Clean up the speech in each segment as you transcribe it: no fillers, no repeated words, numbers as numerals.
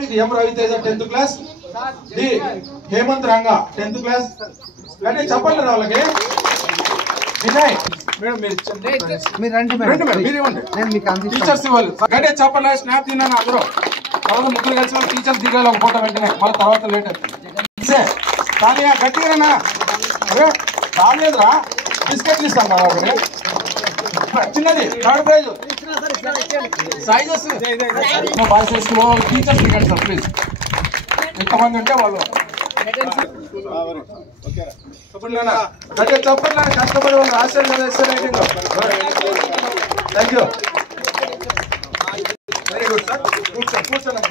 మీకు M Ravi Teja 10th class, D Hemanth Ranga 10th class. అంటే చెప్పండి వాళ్ళకి. వినయ్ మేడం మీరు రండి, టీచర్స్ ఇవ్వాలి. గట్టిగా చెప్పండి, స్నాప్ తిన్నాను అందరూ. తర్వాత ముగ్గురు కలిసి టీచర్స్ దిగాలి ఒక ఫోటో వెంటనే, మళ్ళీ తర్వాత లేట్ అవుతుంది. కానీ గట్టిగా రాలేదురా, బిస్కెట్లు ఇస్తాను కదా ఒకటి చిన్నది. థర్డ్ ప్రైజ్ సైజెస్ బాయ్స్ హై స్కూల్ టీచర్స్ దిగండి సార్ ప్లీజ్. ఎంతమంది ఉంటే వాళ్ళు చెప్పండి. కష్టపడి వాళ్ళు రాశారు కదా SA writing. Thank you, very good sir. కూర్చోండి.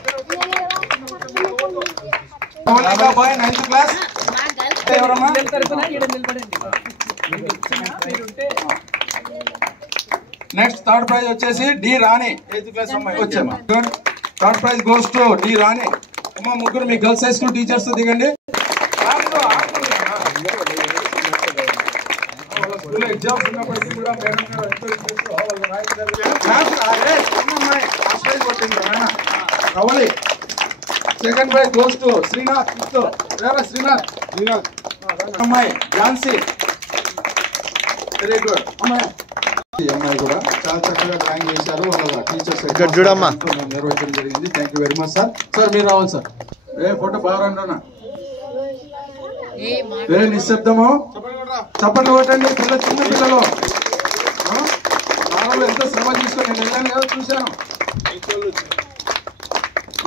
బాయ్ 9th క్లాస్ ఎవరమ్మా? నెక్స్ట్ థర్డ్ ప్రైజ్ వచ్చేసి డి రాణి 8th క్లాస్ అమ్మాయి వచ్చామా. Third prize goes to D Rani. అమ్మా ముగ్గురు మీ గర్ల్స్ హై స్కూల్ టీచర్స్ దిగండి. ఎగ్జామ్స్ ఉన్నప్పటికీ కూడా Ravali. Second prize goes to Srinath. Srinath అమ్మాయి ఝాన్సీ, వెరీ గుడ్ అమ్మాయి. ఈ అమ్మాయి కూడా చాలా చక్కగా డ్రాయింగ్ చేశారు. వాళ్ళ టీచర్స్ నిర్వహించడం జరిగింది. Thank you very much sir. Sir మీరు రావాలి సార్. ఫోటో బాగా రండి. నిశ్శబ్దము చప్పట్లు కొట్టండి. చిన్న పిల్లలు ఎంతో శ్రమ తీసుకొని నేను వెళ్ళాను కదా, చూశాను.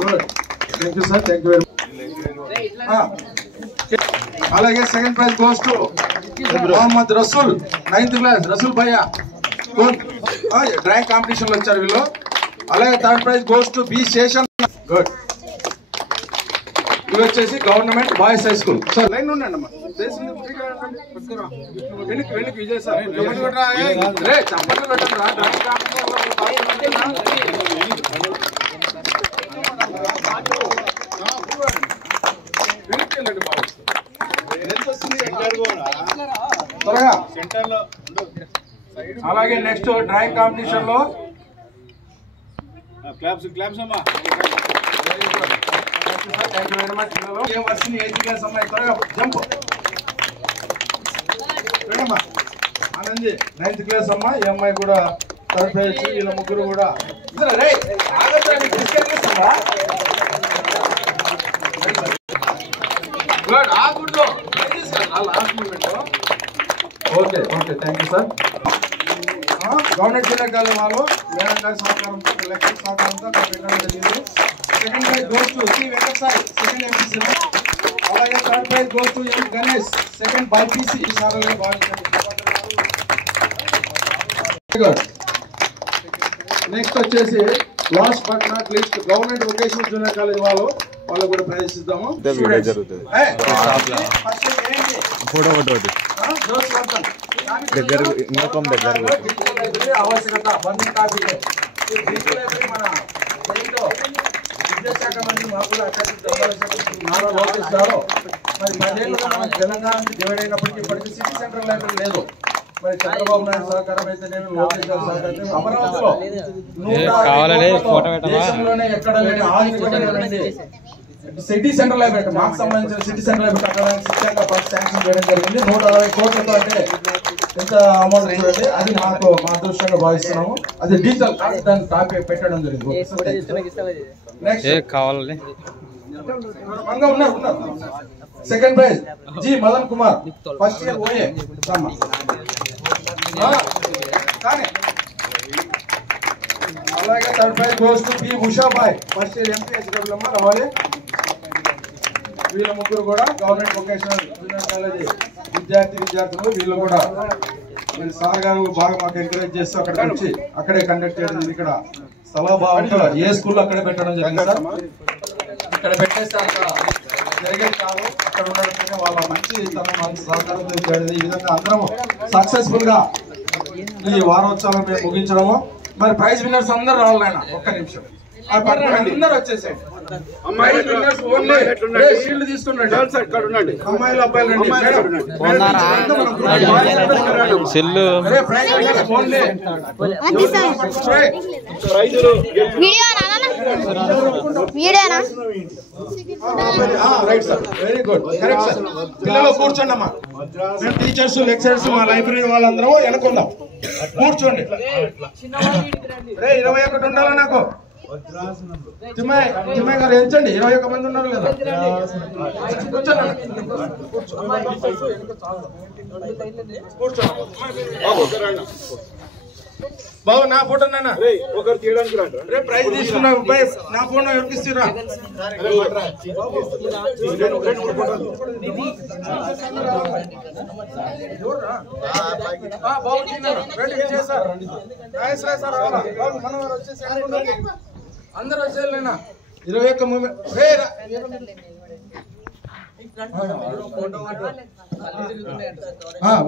Good, thank you sir. Thank you very much. అలాగే second prize goes to Mohammed Rasool 9th class. Rasool భయ్యా డ్రాయింగ్ కాంపిటీషన్ లో వచ్చారు వీళ్ళు. అలాగే third prize goes to B Seshan. Good. ఇవి వచ్చేసి government boys high school. Sir line ఉండండి అమ్మా. వెనక్కి విజయ్ సార్ చప్పట్లు పెట్టండి రా. డ్రాయింగ్ కాంపిటీషన్ త్వరగా. అలాగే నెక్స్ట్ డ్రాయింగ్ కాంపిటీషన్ లో అమ్మా. Thank you very much. A Varshini 8th class అమ్మాయి త్వరగా జంప్. ఆనంది 9th క్లాస్ అమ్మా. ఈ అమ్మాయి కూడా థర్డ్ ప్రైజ్. వీళ్ళ ముగ్గురు కూడా okay okay. Thank you sir. Government junior college వాళ్ళు మేడం గారి సహకారంతో లెక్కల సహకారంతో పెట్టడం జరిగింది. Second prize goes to C Venkatasai, second MPC. అలాగే third prize goes to M Ganesh, second BiPC. సార్లు భావించండి. నెక్స్ట్ వచ్చేసి last but not least government vocational junior college వాళ్ళు కూడా ప్రైజ్ ఇద్దాము. ఆవశ్యకత బంధు కాపీ మన విద్యాశాఖ మంత్రి మాకు నారా లోకేష్ గారు మరి 10 ఏళ్ళుగా మన తెలంగాణకి డివైడ్ అయినప్పటికీ ఇప్పటికీ సిటీ సెంటర్ లైబ్రరీ లేదు. మరి చంద్రబాబు నాయుడు సహకారం అయితే నేను లోకేష్ గారు సహకారం అమరావతిలో దేశంలోనే ఎక్కడ లేని ఆధునికమైనటువంటి సిటీ సెంటర్ లైబ్రరీ మాకు సంబంధించిన సిటీ సెంటర్ లైబ్రరీ కట్టడానికి శిక్షణ ఫస్ట్ శాంక్షన్ చేయడం జరిగింది. 160 కోట్లతో. అంటే ఎంత అమౌంట్ చూడండి. అది మాకు మా అదృష్టంగా భావిస్తున్నాము. అది డిజిటల్ దాన్ని కాపీ పెట్టడం జరిగింది. Second prize G Madan Kumar, first year OA. అలాగే third prize goes to B Ushabai, first year MPHW అమ్మ రావాలి. వీళ్ళ ముగ్గురు కూడా గవర్నమెంట్ వొకేషనల్ జూనియర్ కాలేజీ విద్యార్థులు. వీళ్ళు కూడా సార్ గారు బాగా మాకు ఎంకరేజ్ చేస్తూ అక్కడ వచ్చి అక్కడే కండక్ట్ చేయడం. ఇక్కడ స్థలాభావంతో ఏ స్కూల్లో అక్కడే పెట్టడం జరిగింది సార్. ఇక్కడ పెట్టేస్తే అంత జరిగేది కాదు. అక్కడ ఉండడం వాళ్ళ మంచి తన సహకారంతో చేయడం. ఈ విధంగా అందరం సక్సెస్ఫుల్ గా ఈ వారోత్సవం మేము ముగించడము. మరి ప్రైజ్ విన్నర్స్ అందరూ రావాలైనా ఒక్క నిమిషం అందరూ వచ్చేసేయండి. షీల్డ్ తీసుకున్నాండి. అమ్మాయిలు అబ్బాయిలు రండి. Right sir, very good, correct sir. పిల్లలు కూర్చోండి అమ్మా. మేము టీచర్స్ లెక్చరర్స్ మా లైబ్రరీ వాళ్ళందరం వెనుకుందాం. కూర్చోండి. 21 ఉండాలా నాకు? తిమ్మయ్య గారు ఎంచండి. 21 మంది ఉన్నారు లేదా? బాబు నా ఫోటో నాన్న ఒకరు తీయడానికి రేపు ప్రైజ్ తీసుకున్నా. నా ఫోటో ఎవరికి ఇస్తారా? బాబు అందరూ వచ్చేయాలన్నా. 21 మూమెంట్.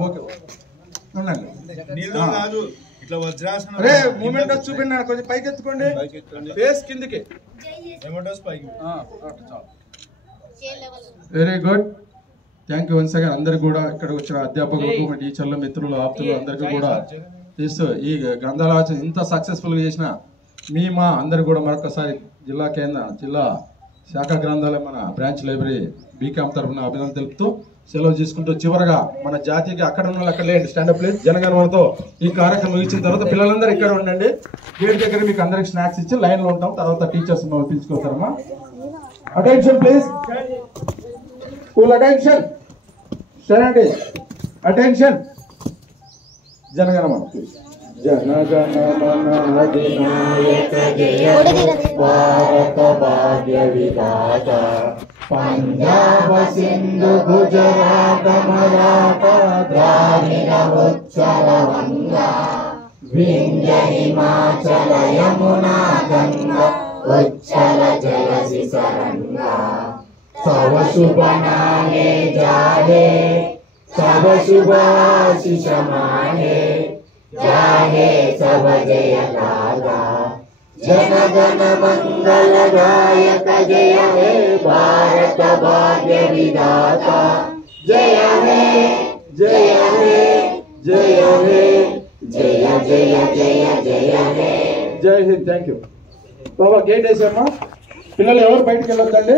ఓకే రే మూమెంట్ వచ్చి చూపిండి. కొంచెం పైకి ఎత్తుకోండి. ఫేస్ కిందికి. Very good, thank you once again. అందరికి కూడా ఇక్కడ వచ్చిన అధ్యాపకులకు, మా టీచర్లు, మిత్రులు, ఆప్తులు అందరికీ కూడా తీస్తూ ఈ గ్రంథాలయం ఇంత సక్సెస్ఫుల్ గా చేసిన మా అందరికి కూడా మరొకసారి జిల్లా శాఖ గ్రంథాలయం మన బ్రాంచ్ లైబ్రరీ బీకామ్ తరఫున అభినందన తెలుపుతూ సెలవు తీసుకుంటూ, చివరగా మన జాతికి అక్కడ ఉన్న అక్కడ లేండి. Stand up please. జనగణమనతో ఈ కార్యక్రమం ముగించిన తర్వాత పిల్లలందరూ ఇక్కడ ఉండండి. గేట్ దగ్గర మీకు అందరికి స్నాక్స్ ఇచ్చి లైన్ లో ఉంటాం. తర్వాత టీచర్స్ పిలుచుకోతారమ్మా. Attention please, school attention, stand attention. జనగణమన ప్లీజ్. జనగణమన అధినాయక జయ భారత భాగ్య విధాత పంజాబ సింధు గుజరాత మరాఠ ద్రావిడ ఉచ్చల వంగ వింధ్య హిమాచల యమునా గంగా ఉచ్చల జలసి సరంగా తవ శుభ నామే జాహే తవ శుభాశిష మాహే జాహే సవ జయ గాగా जनगण मंगल गायक जय हे भारत भाग्य विधाता जय हे जय हे जय हे जय जय जय जय हे जय हिंद. థ్యాంక్ యూ బాబా. గేట్ వేసామా? పిల్లలు ఎవరు బయటకు వెళ్ళొద్దండి.